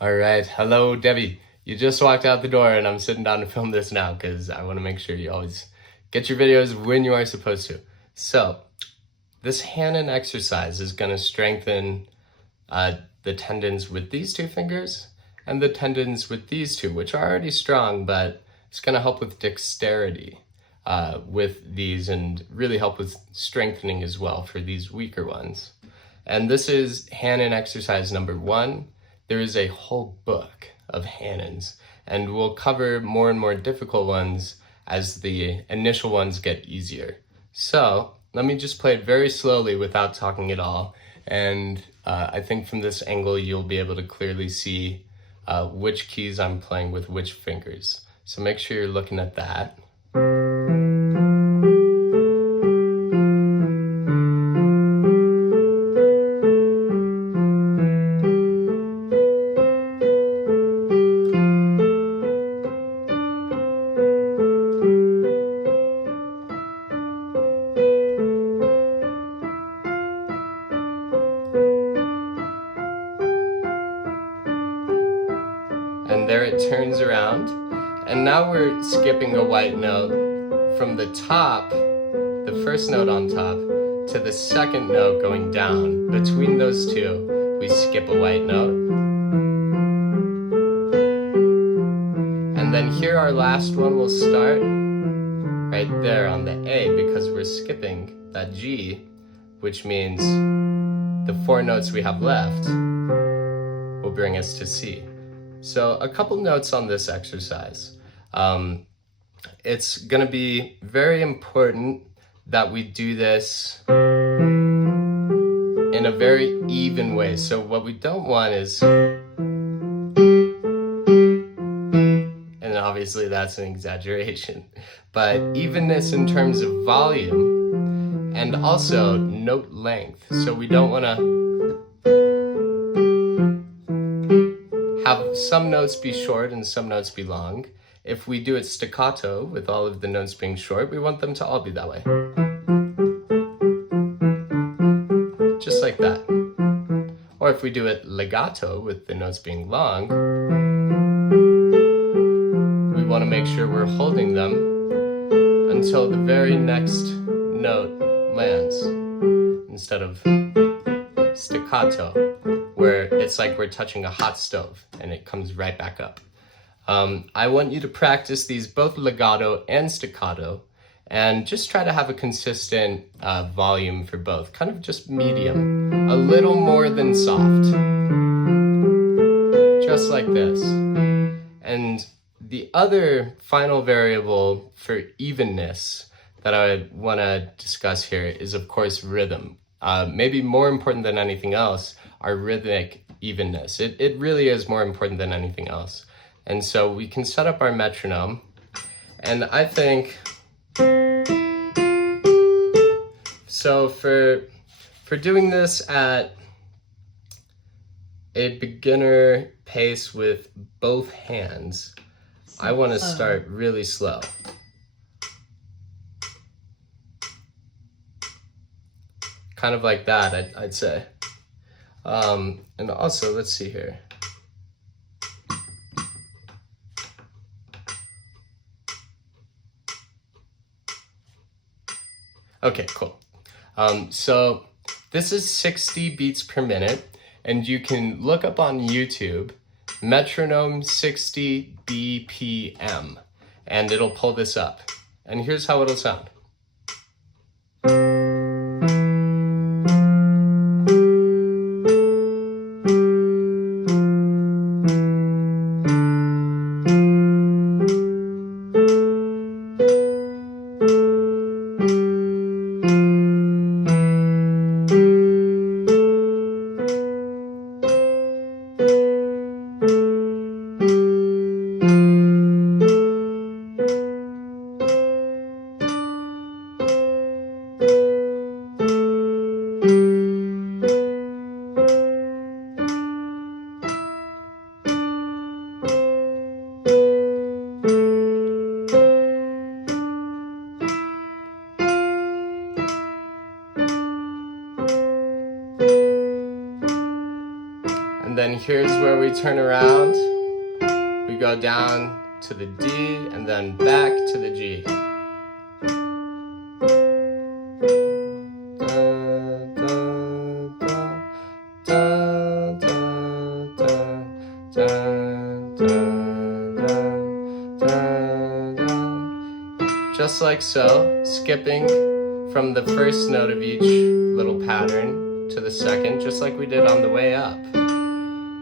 All right. Hello, Debbie. You just walked out the door and I'm sitting down to film this now because I want to make sure you always get your videos when you are supposed to. So, this Hannon exercise is going to strengthen the tendons with these two fingers and the tendons with these two, which are already strong, but it's going to help with dexterity with these and really help with strengthening as well for these weaker ones. And this is Hannon exercise number 1. There is a whole book of Hannons, and we'll cover more and more difficult ones as the initial ones get easier. So let me just play it very slowly without talking at all, and I think from this angle you'll be able to clearly see which keys I'm playing with which fingers. So make sure you're looking at that. And there it turns around. And now we're skipping a white note from the top, the first note on top, to the second note going down. Between those two, we skip a white note. And then here our last one will start right there on the A because we're skipping that G, which means the 4 notes we have left will bring us to C. So a couple notes on this exercise. It's gonna be very important that we do this in a very even way. So what we don't want is, and obviously that's an exaggeration, but evenness in terms of volume and also note length. So we don't wanna have some notes be short and some notes be long. If we do it staccato with all of the notes being short, we want them to all be that way. Just like that. Or if we do it legato with the notes being long, we want to make sure we're holding them until the very next note lands instead of staccato, where it's like we're touching a hot stove and it comes right back up. I want you to practice these both legato and staccato and just try to have a consistent volume for both, kind of just medium, a little more than soft, just like this. And the other final variable for evenness that I want to discuss here is, of course, rhythm. Maybe more important than anything else, our rhythmic evenness. It really is more important than anything else. And so we can set up our metronome, and I think, so for doing this at a beginner pace with both hands, I want to start really slow. Kind of like that, I'd say. And also, let's see here. Okay, cool. So this is 60 beats per minute, and you can look up on YouTube metronome 60 BPM, and it'll pull this up. And here's how it'll sound. where we turn around, we go down to the D and then back to the G. Just like so, skipping from the first note of each little pattern to the second, just like we did on the way up.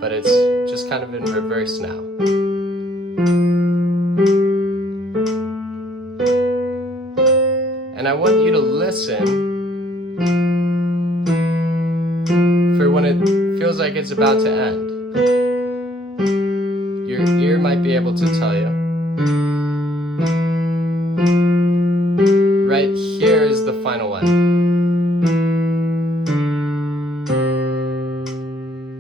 But it's just kind of in reverse now. And I want you to listen for when it feels like it's about to end. Your ear might be able to tell you. Right here is the final one.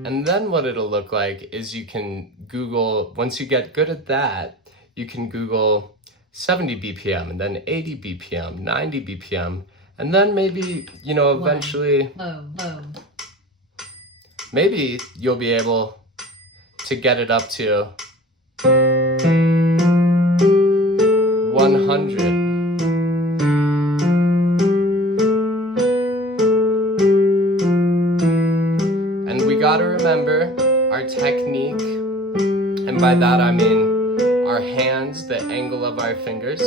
And then what it'll look like is you can Google, once you get good at that, you can Google 70 BPM and then 80 BPM, 90 BPM, and then maybe, you know, eventually, maybe you'll be able to get it up to 100. Gotta remember our technique, and by that I mean our hands, the angle of our fingers,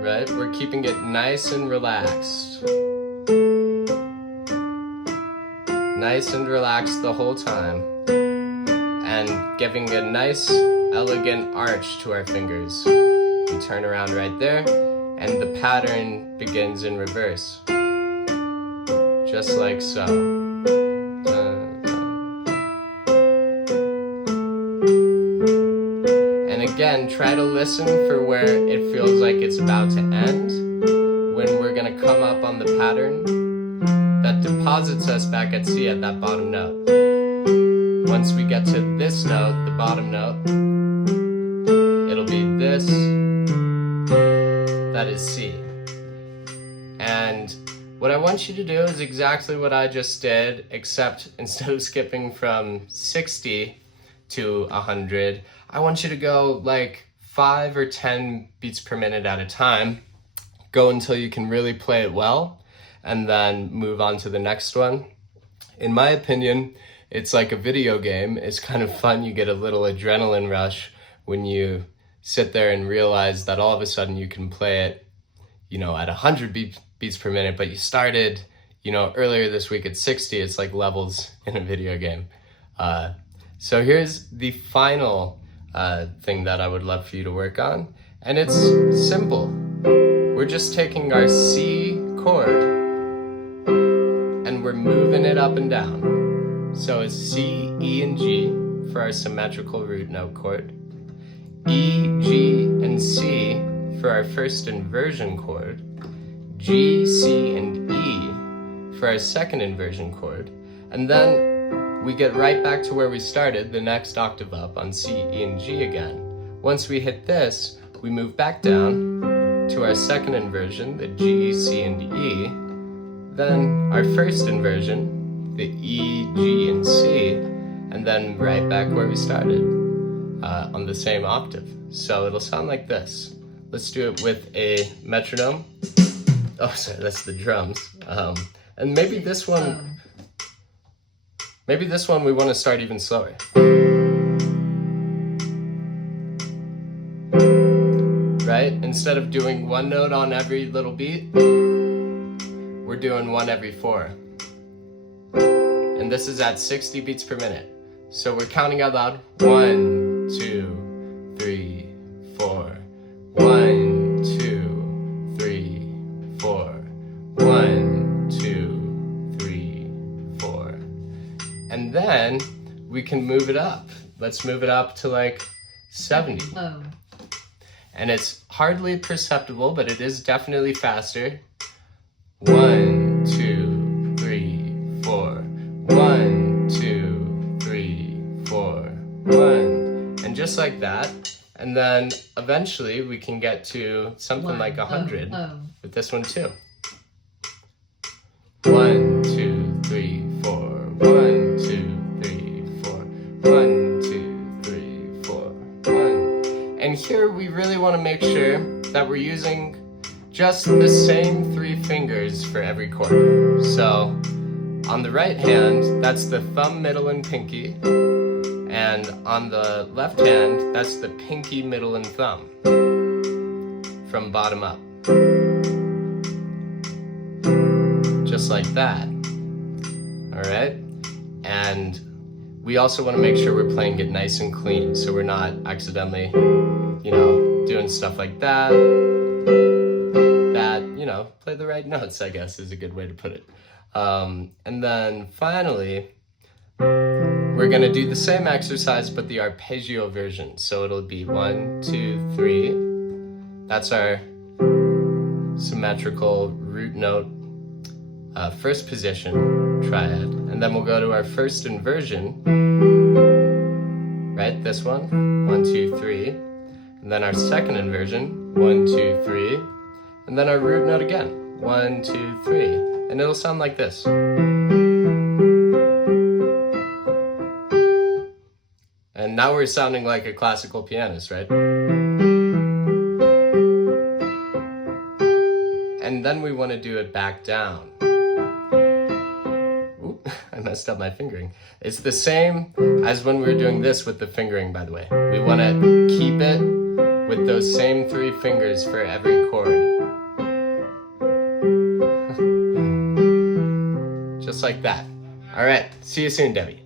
right? We're keeping it nice and relaxed. Nice and relaxed the whole time, and giving a nice, elegant arch to our fingers. We turn around right there, and the pattern begins in reverse. Just like so. And again, try to listen for where it feels like it's about to end, when we're gonna come up on the pattern that deposits us back at C at that bottom note. Once we get to this note, the bottom note, it'll be this, that is C. And what I want you to do is exactly what I just did, except instead of skipping from 60 to 100, I want you to go like 5 or 10 beats per minute at a time. Go until you can really play it well, and then move on to the next one. In my opinion, it's like a video game. It's kind of fun. You get a little adrenaline rush when you sit there and realize that all of a sudden you can play it, you know, at 100 beats per minute, but you started, you know, earlier this week at 60. It's like levels in a video game. So here's the final thing that I would love for you to work on, and it's simple. We're just taking our C chord and we're moving it up and down. So it's C, E, and G for our symmetrical root note chord, E, G, and C for our first inversion chord, G, C, and E for our second inversion chord, and then we get right back to where we started, the next octave up on C, E, and G again. Once we hit this, we move back down to our second inversion, the G, C, and E, then our first inversion, the E, G, and C, and then right back where we started on the same octave. So it'll sound like this. Let's do it with a metronome. Oh, sorry, that's the drums. And maybe this one we want to start even slower. Right? Instead of doing one note on every little beat, we're doing one every 4. And this is at 60 beats per minute. So we're counting out loud. 1, 2, 3, 4. 1, 2, 3, 4. 1, 2, 3, 4. And then we can move it up. Let's move it up to like 70. And it's hardly perceptible, but it is definitely faster. 1, 2, 3, 4. 1, 2, 3, 4. 1. And just like that. And then eventually we can get to something like 100 with this one too. 1, 2, 3, 4. 1, 2, want to make sure that we're using just the same 3 fingers for every chord. So on the right hand, that's the thumb, middle, and pinky. And on the left hand, that's the pinky, middle, and thumb. From bottom up. Just like that. Alright? And we also want to make sure we're playing it nice and clean, so we're not accidentally, doing stuff like that. Play the right notes, I guess, is a good way to put it. And then finally, we're going to do the same exercise, but the arpeggio version. So it'll be 1, 2, 3. That's our symmetrical root note first position triad. And then we'll go to our first inversion, right? This one, 1, 2, 3. And then our second inversion, 1, 2, 3. And then our root note again, 1, 2, 3. And it'll sound like this. And now we're sounding like a classical pianist, right? And then we want to do it back down. Ooh, I messed up my fingering. It's the same as when we were doing this with the fingering, by the way. We want to keep it with those same 3 fingers for every chord. Just like that. All right, see you soon, Debby.